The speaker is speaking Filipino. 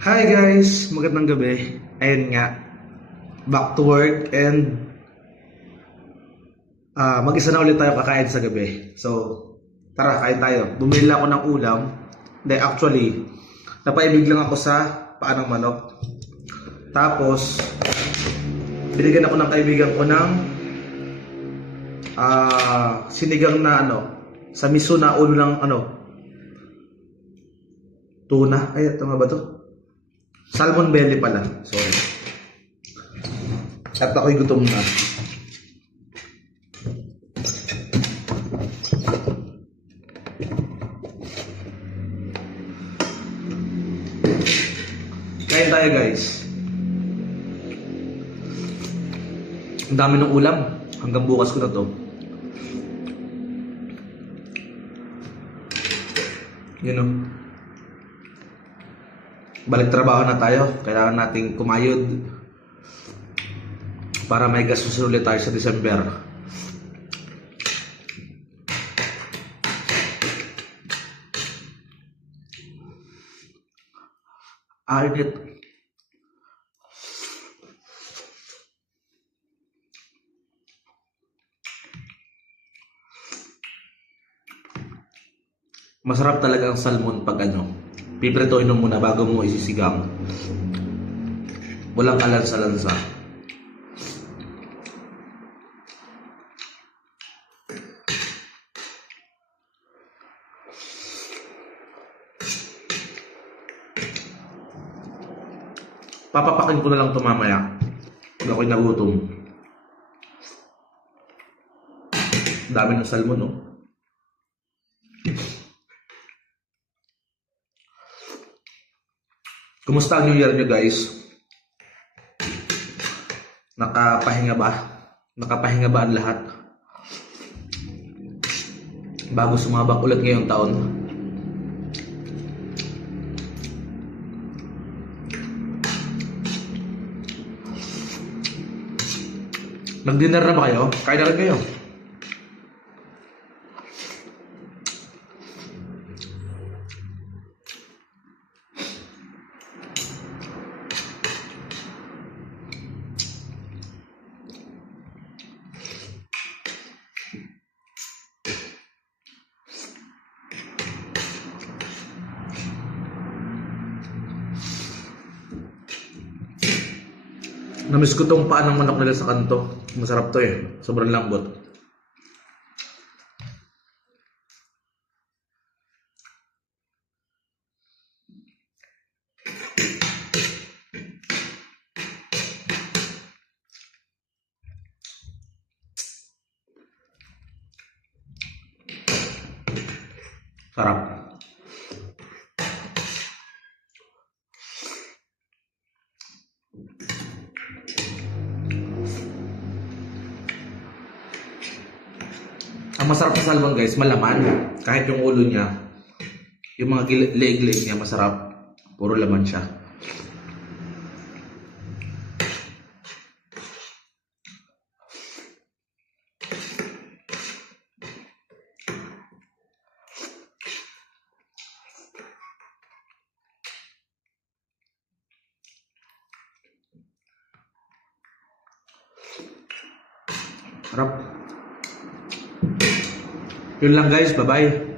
Hi guys, magandang gabi. Ayun nga, back to work and mag-isa na ulit tayo kakain sa gabi. So, tara, kain tayo. Bumili lang ako ng ulam. Hindi, actually, napaibig lang ako sa paa ng manok. Tapos, binigyan ako ng kaibigan ko ng sinigang na sa miso na ulo ng tuna. Ay, ito nga ba to? Salmon belly pala. Sorry. At ako'y gutom na. Kain tayo guys. Ang dami ng ulam. Hanggang bukas ko na to. Balik trabaho na tayo. Kailangan nating kumayod para may gastos ulit tayo sa December. Init. Masarap talaga ang salmon pag pipritoin mo muna bago mo isisigang. Walang kalansa-lansa. Papapakin ko na lang ito mamaya pag ako'y nagutom. Dami ng salmon, no? Kumusta ang New Year nyo guys? Nakapahinga ba? Nakapahinga ba ang lahat? Bago sumabak ulit ngayong taon. Nag-dinner na ba kayo? Kain na rin kayo? Namiss ko tong paa ng manok nila sa kanto. Masarap to eh. Sobrang lambot. Sarap. Ang masarap sa salmon guys, malaman. Kahit yung ulo niya, yung mga leeg-leeg niya masarap. Puro laman siya. Sarap. Yun lang guys, bye-bye.